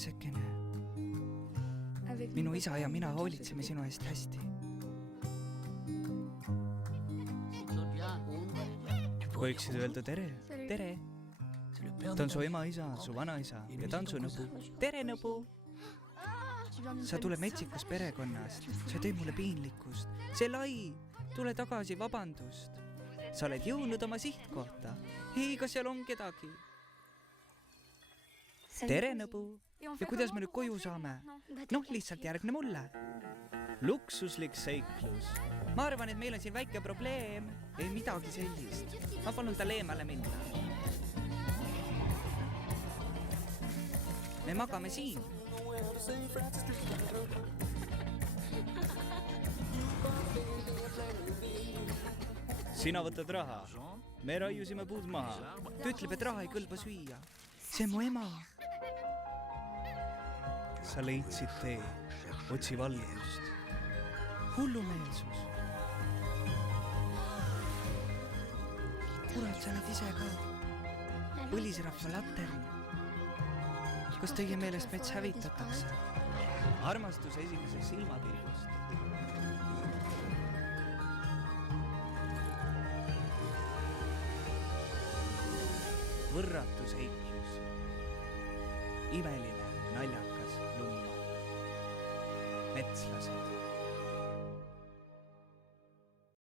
tüdrukesekene. Minu isa ja mina hoolitseme sinu eest hästi. Võiksid öelda tere. Tere. Ta on su ema isa, su vanaisa ja ta on su nõbu. Tere, nõbu! Sa tule metsikust perekonnast. Sa tõi mulle piinlikkust. See lai! Tule tagasi, vabandust. Sa oled jõudnud oma sihtkohta. Hei, kas seal on kedagi? Tere, nõbu! Ja kuidas me nüüd koju saame? Lihtsalt järgne mulle. Luksuslik seiklus. Ma arvan, et meil on siin väike probleem. Ei midagi sellist. Ma palun tal eemale minna. Me magame siin. Sina võtad raha. Me raiusime puud maha. Ta ütleb, et raha ei kõlba süüa. See on mu ema. Sa leidsid tee. Otsi valgust. Hullumeelsus. Kurat, sa oled ise ka. Põlisrahva latern. Kas teie meelest mets hävitatakse? Armastus esimesest silmapilgust. Võrratu seiklus. Imeline, naljakas lumma. Metslased.